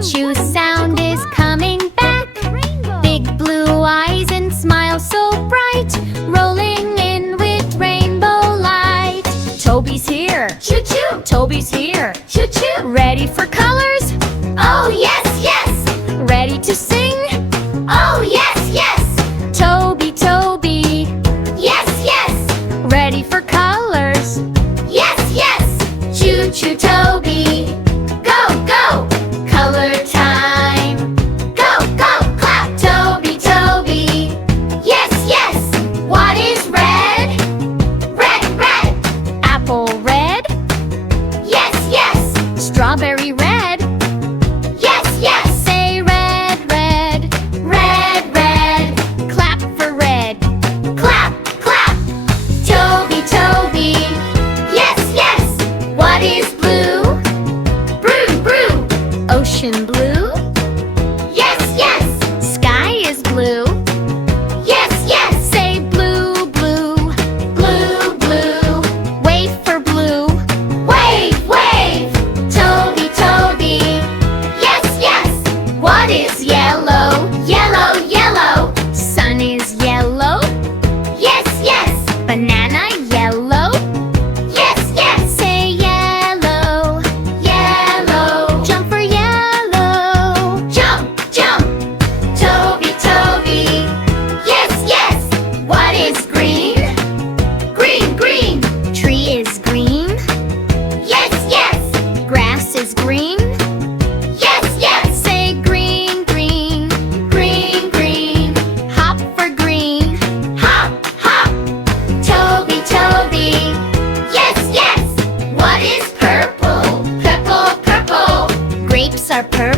Choo sound is coming back. Big blue eyes and smile so bright, rolling in with rainbow light. Toby's here. Choo choo. Toby's here. Choo choo. Ready for colors? Oh yes, yes. Ready to sing? Oh yes, yes. Toby Toby. Yes, yes. Ready for colors? Yes, yes. Choo choo Toby. Go, go. Color time. Go, go. Clap. Toby Toby. Yes, yes. What is red? Red, red. Apple red. Yes, yes. Strawberry red. Yes, yes. Say red, red. Red, red. Clap for red. Clap, clap. Toby Toby. Yes, yes. What is blue? Brew, brew. Ocean blue. Yes, yes. Sky is blue. Yes, yes. Say blue, blue. Blue, blue. Wave for blue. Wave, wave. Toby Toby. Yes, yes. What is yellow? Yellow, yellow. Sun is yellow. Yes, yes. Banana yellow. Yes, yes. Say yellow. Yellow. Jump for yellow. Jump, jump. Toby Toby. Yes, yes. What is green? Green, green. Tree is green. Yes, yes. Grass is green. Yes, yes. Say green, green. Green, green. Hop for green. Hop, hop. Toby Toby. Yes, yes. What is purple? Purple, purple. Grapes are purple.